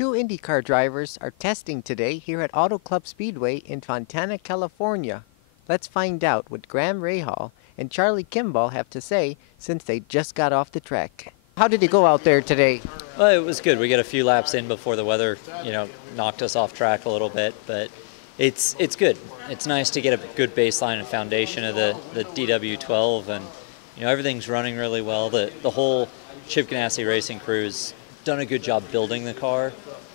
Two IndyCar drivers are testing today here at Auto Club Speedway in Fontana, California. Let's find out what Graham Rahal and Charlie Kimball have to say since they just got off the track. How did it go out there today? Well, it was good. We got a few laps in before the weather, knocked us off track a little bit, but it's good. It's nice to get a good baseline and foundation of the DW12, and everything's running really well. The whole Chip Ganassi racing crew's done a good job building the car,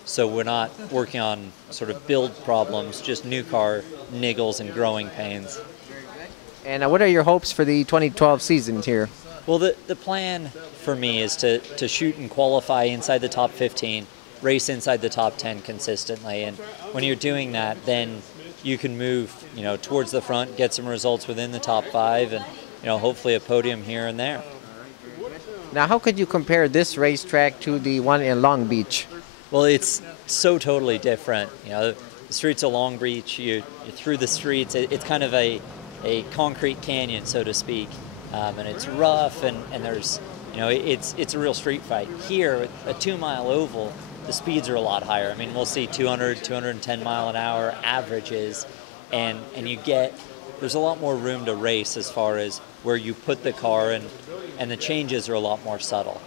so we're not working on sort of build problems, just new car niggles and growing pains. And what are your hopes for the 2012 season here? Well, the plan for me is to shoot and qualify inside the top 15, race inside the top 10 consistently, and when you're doing that, then you can move towards the front, get some results within the top 5, and hopefully a podium here and there. Now, how could you compare this racetrack to the one in Long Beach? Well, it's so totally different. The streets of Long Beach, you're through the streets. It's kind of a concrete canyon, so to speak, and it's rough, and there's, it's a real street fight. Here, a 2-mile oval, the speeds are a lot higher. I mean, we'll see 200, 210 mile an hour averages, and there's a lot more room to race as far as where you put the car, and the changes are a lot more subtle.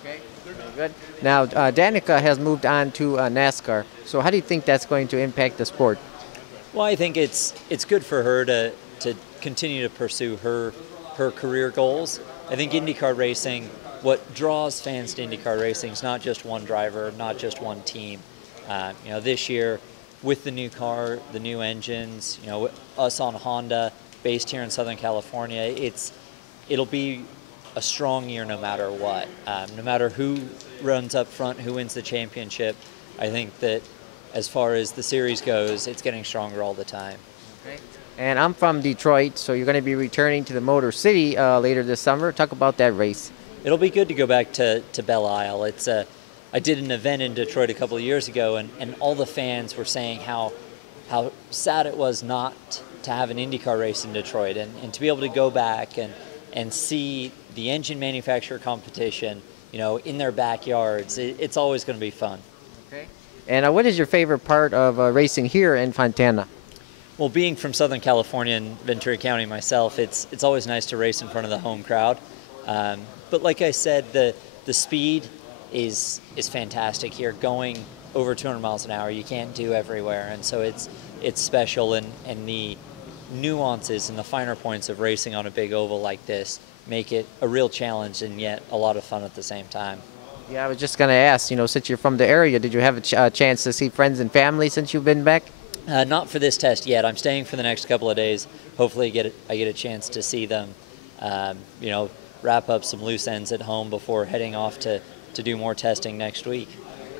Okay, very good. Now, Danica has moved on to NASCAR. So how do you think that's going to impact the sport? Well, I think it's good for her to continue to pursue her career goals. I think IndyCar racing, what draws fans to IndyCar racing is not just one driver, not just one team. This year, with the new car, the new engines, us on Honda, based here in Southern California, it'll be a strong year no matter what. No matter who runs up front, who wins the championship, I think that as far as the series goes, it's getting stronger all the time. Okay. And I'm from Detroit, so you're going to be returning to the Motor City later this summer. Talk about that race. It'll be good to go back to Belle Isle. I did an event in Detroit a couple of years ago, and all the fans were saying how sad it was not to have an IndyCar race in Detroit, and to be able to go back and see the engine manufacturer competition, in their backyards. It's always going to be fun. Okay. And what is your favorite part of racing here in Fontana? Well, being from Southern California and Ventura County myself, it's always nice to race in front of the home crowd. But like I said, the speed is fantastic here. Going over 200 miles an hour, you can't do everywhere, and so it's special, and the nuances and the finer points of racing on a big oval like this make it a real challenge and yet a lot of fun at the same time. Yeah, I was just going to ask, since you're from the area, did you have a chance to see friends and family since you've been back? Not for this test yet. I'm staying for the next couple of days. Hopefully I get a chance to see them, wrap up some loose ends at home before heading off to do more testing next week.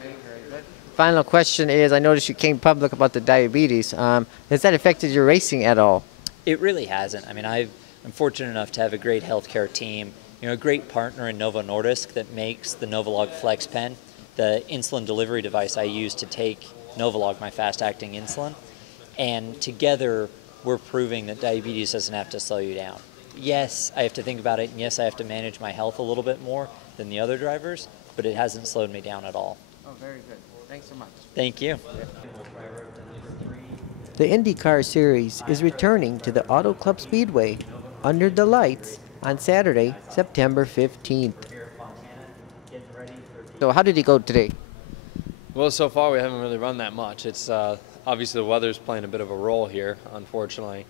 Okay, very good. Final question is, I noticed you came public about the diabetes. Has that affected your racing at all? It really hasn't. I mean, I'm fortunate enough to have a great healthcare team, a great partner in Novo Nordisk that makes the Novolog Flex Pen, the insulin delivery device I use to take Novolog, my fast-acting insulin. And together, we're proving that diabetes doesn't have to slow you down. Yes, I have to think about it, and yes, I have to manage my health a little bit more than the other drivers, but it hasn't slowed me down at all. Oh, very good. Thanks so much. Thank you. The IndyCar Series is returning to the Auto Club Speedway under the lights on Saturday, September 15th. So how did it go today? Well, so far we haven't really run that much. It's obviously the weather's playing a bit of a role here, unfortunately.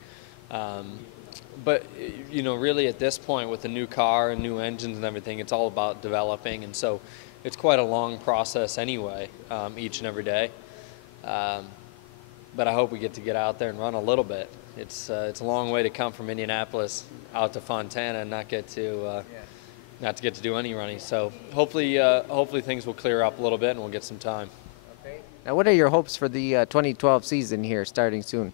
But, really at this point with the new car and new engines and everything, it's all about developing. And so it's quite a long process anyway, each and every day. But I hope we get out there and run a little bit. It's a long way to come from Indianapolis out to Fontana and not to get to do any running. So hopefully things will clear up a little bit and we'll get some time. Okay. Now, what are your hopes for the 2012 season here, starting soon?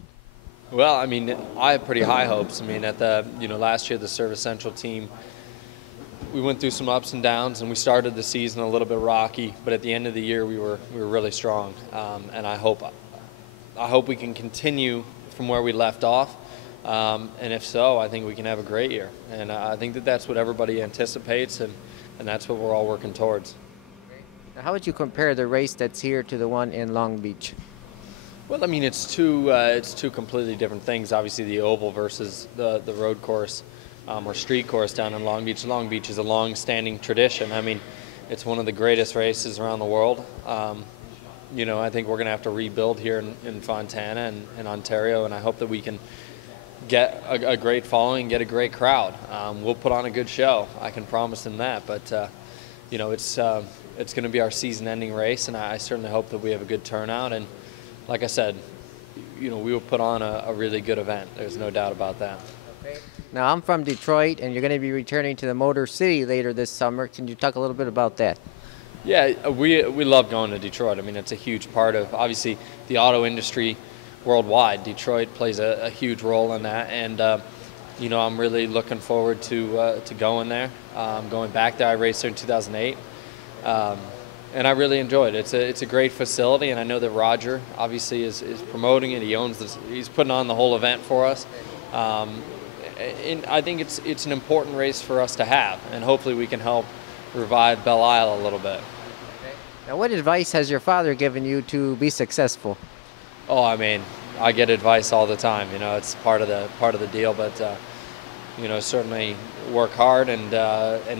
Well, I mean, I have pretty high hopes. I mean, at the last year the Service Central team, we went through some ups and downs, and we started the season a little bit rocky. But at the end of the year, we were really strong, and I hope we can continue from where we left off. And if so, I think we can have a great year. And I think that's what everybody anticipates, and that's what we're all working towards. Now, how would you compare the race that's here to the one in Long Beach? Well, I mean, it's two completely different things. Obviously, the oval versus the road course or street course down in Long Beach. Long Beach is a long-standing tradition. I mean, it's one of the greatest races around the world. You know, I think we're going to have to rebuild here in Fontana and Ontario, and I hope that we can get a great following, get a great crowd. We'll put on a good show. I can promise them that. But you know, it's going to be our season-ending race, and I certainly hope that we have a good turnout. And like I said, you know, we will put on a really good event. There's no doubt about that. Okay. Now, I'm from Detroit, and you're going to be returning to the Motor City later this summer. Can you talk a little bit about that? Yeah, we love going to Detroit. I mean, it's a huge part of, obviously, the auto industry worldwide. Detroit plays a huge role in that, and you know, I'm really looking forward to going there. Going back there, I raced there in 2008, and I really enjoyed it. It's a great facility, and I know that Roger obviously is promoting it. He owns this. He's putting on the whole event for us. And I think it's an important race for us to have, and hopefully we can help revive Belle Isle a little bit. Now, what advice has your father given you to be successful? Oh, I mean, I get advice all the time. You know, it's part of the deal. But you know, certainly work hard and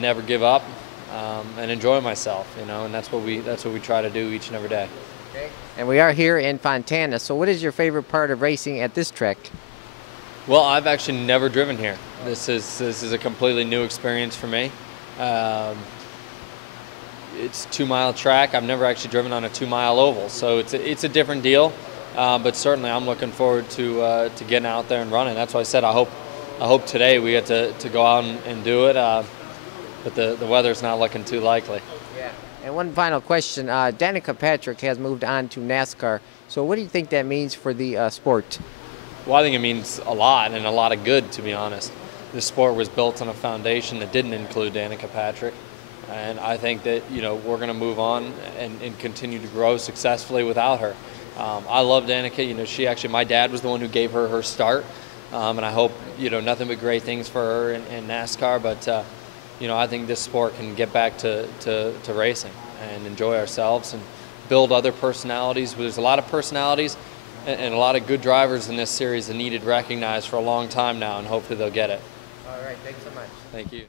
never give up, and enjoy myself. You know, and that's what we try to do each and every day. Okay. And we are here in Fontana. So, what is your favorite part of racing at this track? Well, I've actually never driven here. This is a completely new experience for me. It's a 2-mile track. I've never actually driven on a 2-mile oval, so it's a different deal. But certainly, I'm looking forward to getting out there and running. That's why I said I hope today we get to go out and do it. But the weather's not looking too likely. Yeah. And one final question: Danica Patrick has moved on to NASCAR. So, what do you think that means for the sport? Well, I think it means a lot, and a lot of good, to be honest. This sport was built on a foundation that didn't include Danica Patrick. And I think that, you know, we're going to move on and continue to grow successfully without her. I love Danica. You know, my dad was the one who gave her her start. And I hope, you know, nothing but great things for her in NASCAR. But, you know, I think this sport can get back to racing and enjoy ourselves and build other personalities. There's a lot of personalities and a lot of good drivers in this series that needed recognized for a long time now, and hopefully they'll get it. All right, thanks so much. Thank you.